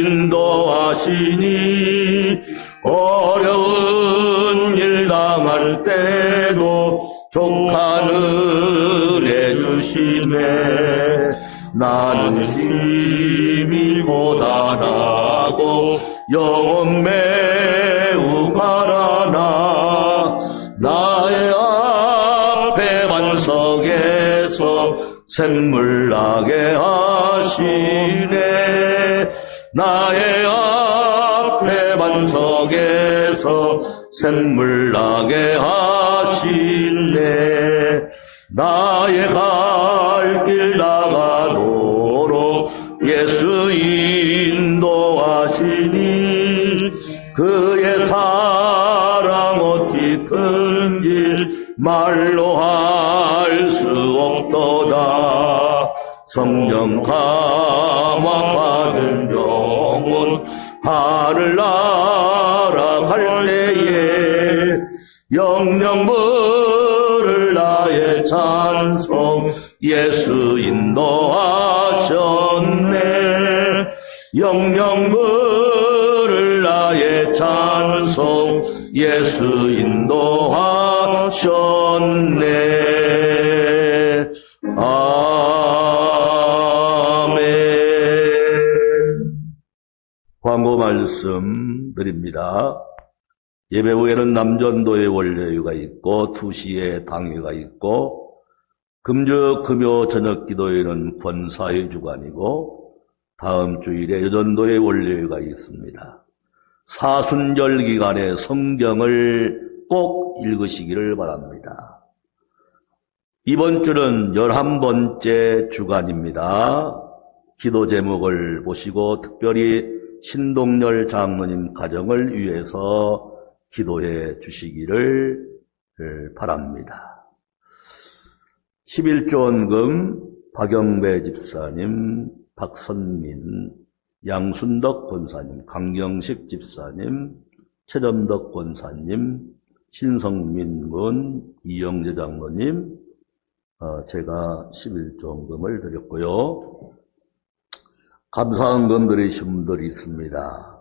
인도하시니 어려운 일 당할 때도 족한 은혜 주시네. 나는 심히 고단하고 영혼 매우 가라나 나의 앞에 반석에 속에서 샘물나게 하시네. 나의 앞에 반석에서 샘물나게 하시네. 나의 갈 길 나가도록 예수 인도하시니 그의 사랑 어찌 큰지 말로 할 수 없도다. 성령 감화받은 영혼 하늘 날아갈 때에 영영 부를 나의 찬송 예수 인도하셨네. 영영 부를 나의 찬송 예수 인도하셨네. 아멘. 광고 말씀 드립니다. 예배 후에는 남전도의 원래유가 있고 2시에 당회가 있고 금주 금요 저녁 기도회는 권사의 주간이고 다음 주일에 여전도의 원래유가 있습니다. 사순절 기간에 성경을 꼭 읽으시기를 바랍니다. 이번 주는 11번째 주간입니다. 기도 제목을 보시고 특별히 신동열 장로님 가정을 위해서 기도해 주시기를 바랍니다. 11조원금 박영배 집사님, 박선민, 양순덕 권사님, 강경식 집사님, 최점덕 권사님, 신성민 군, 이영재 장로님, 제가 11조원금을 드렸고요. 감사헌금 드리신 분들이 있습니다.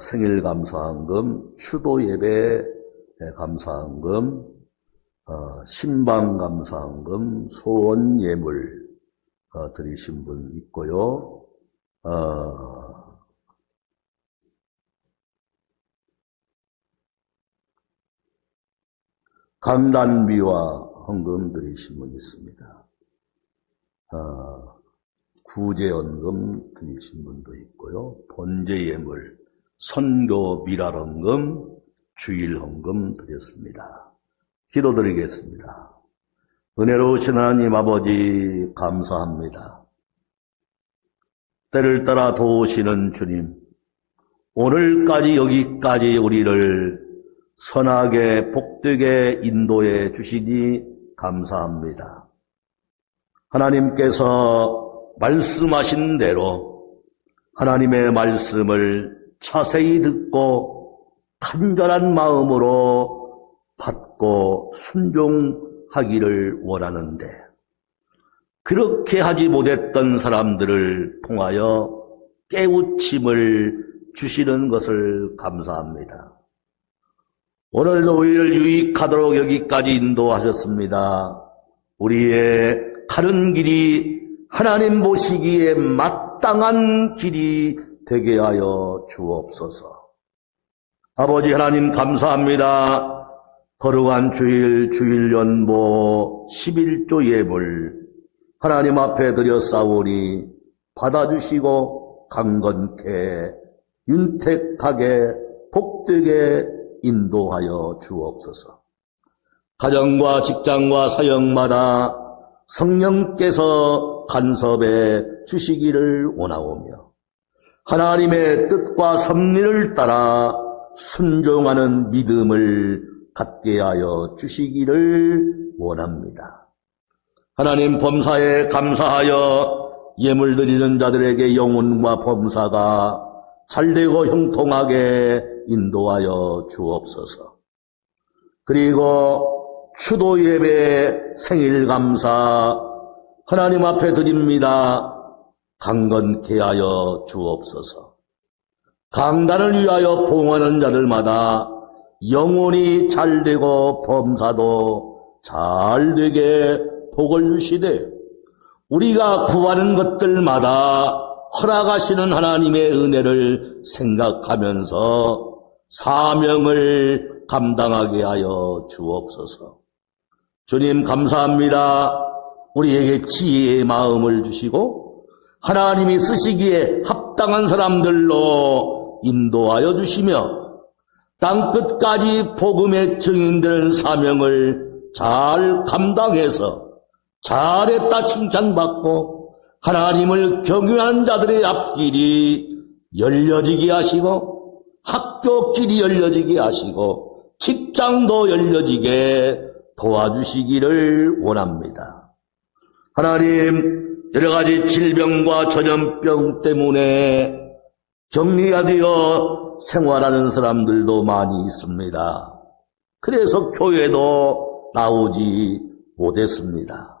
생일 감사헌금, 추도 예배 감사헌금, 신방 감사헌금, 소원 예물 드리신 분 있고요. 강단비와 헌금 드리신 분 있습니다. 구제헌금 드리신 분도 있고요. 번제예물, 선교 미랄헌금, 주일헌금 드렸습니다. 기도드리겠습니다. 은혜로우신 하나님 아버지 감사합니다. 때를 따라 도우시는 주님, 오늘까지 여기까지 우리를 선하게 복되게 인도해 주시니 감사합니다. 하나님께서 말씀하신 대로 하나님의 말씀을 자세히 듣고 간절한 마음으로 받고 순종하기를 원하는데 그렇게 하지 못했던 사람들을 통하여 깨우침을 주시는 것을 감사합니다. 오늘도 우리를 유익하도록 여기까지 인도하셨습니다. 우리의 가는 길이 하나님 보시기에 마땅한 길이 되게 하여 주옵소서. 아버지 하나님 감사합니다. 거룩한 주일, 주일연보 11조 예물 하나님 앞에 드렸사오니 받아주시고 강건케 윤택하게 복되게 인도하여 주옵소서. 가정과 직장과 사역마다 성령께서 간섭해 주시기를 원하오며 하나님의 뜻과 섭리를 따라 순종하는 믿음을 갖게 하여 주시기를 원합니다. 하나님 범사에 감사하여 예물 드리는 자들에게 영혼과 범사가 잘되고 형통하게 인도하여 주옵소서. 그리고 추도 예배 생일 감사 하나님 앞에 드립니다. 강건케 하여 주옵소서. 강단을 위하여 봉하는 자들마다 영혼이 잘되고 범사도 잘되게 복을 주시되 우리가 구하는 것들마다 허락하시는 하나님의 은혜를 생각하면서 사명을 감당하게 하여 주옵소서. 주님 감사합니다. 우리에게 지혜의 마음을 주시고 하나님이 쓰시기에 합당한 사람들로 인도하여 주시며 땅끝까지 복음의 증인되는 사명을 잘 감당해서 잘했다 칭찬받고 하나님을 경유하는 자들의 앞길이 열려지게 하시고 학교 길이 열려지게 하시고 직장도 열려지게 도와주시기를 원합니다. 하나님, 여러 가지 질병과 전염병 때문에 격리가 생활하는 사람들도 많이 있습니다. 그래서 교회도 나오지 못했습니다.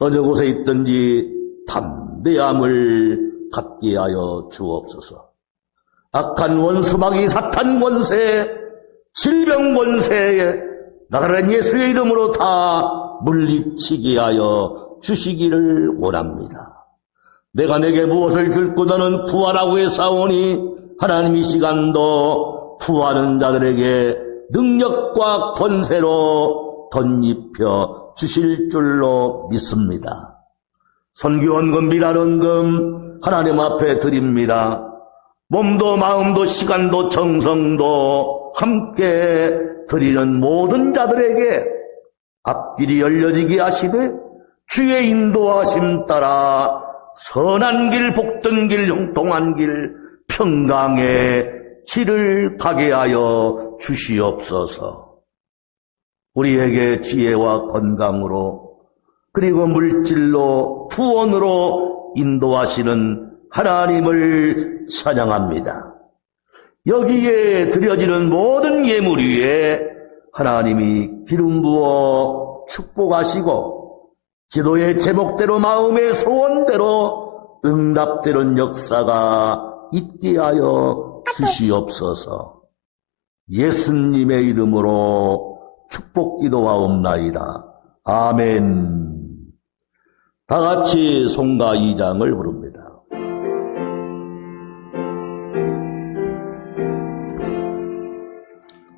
어느 곳에 있든지 담대함을 갖게 하여 주옵소서. 악한 원수마귀 사탄 권세, 질병 권세에 나다란 예수의 이름으로 다 물리치게 하여 주시기를 원합니다. 내가 내게 무엇을 들고 너는 부활하고 했사오니 하나님 이 시간도 부활하는 자들에게 능력과 권세로 덧입혀 주실 줄로 믿습니다. 선교원금, 미랄원금 하나님 앞에 드립니다. 몸도 마음도 시간도 정성도 함께 드리는 모든 자들에게 앞길이 열려지게 하시되 주의 인도하심 따라 선한 길, 복된 길, 형통한 길, 평강의 길을 가게 하여 주시옵소서. 우리에게 지혜와 건강으로 그리고 물질로 구원으로 인도하시는 하나님을 찬양합니다. 여기에 드려지는 모든 예물 위에 하나님이 기름 부어 축복하시고 기도의 제목대로 마음의 소원대로 응답되는 역사가 있게 하여 주시옵소서. 예수님의 이름으로 축복 기도하옵나이다. 아멘. 다 같이 송가 2장을 부릅니다.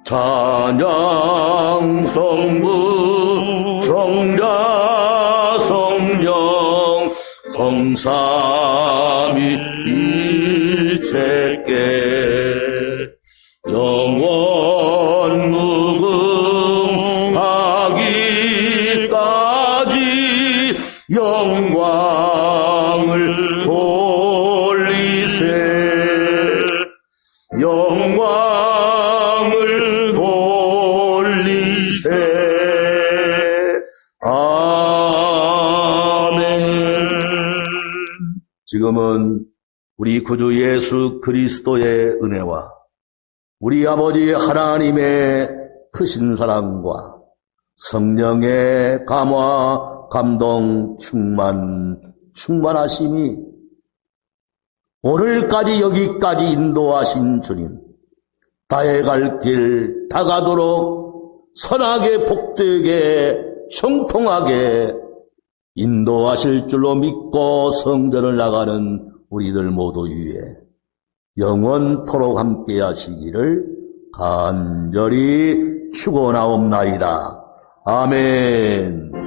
찬양 성부 성자 성령 성삼위 일체께 영원 무궁하기까지 영광을 돌리세. 영광을 돌리세. 아멘. 지금은 우리 구주 예수 그리스도의 은혜와 우리 아버지 하나님의 크신 사랑과 성령의 감화, 감동, 충만하심이 오늘까지 여기까지 인도하신 주님, 다해갈 길 다가도록 선하게 복되게 형통하게 인도하실 줄로 믿고 성전을 나가는 우리들 모두 위에 영원토록 함께 하시기를 간절히 축원하옵나이다. 아멘.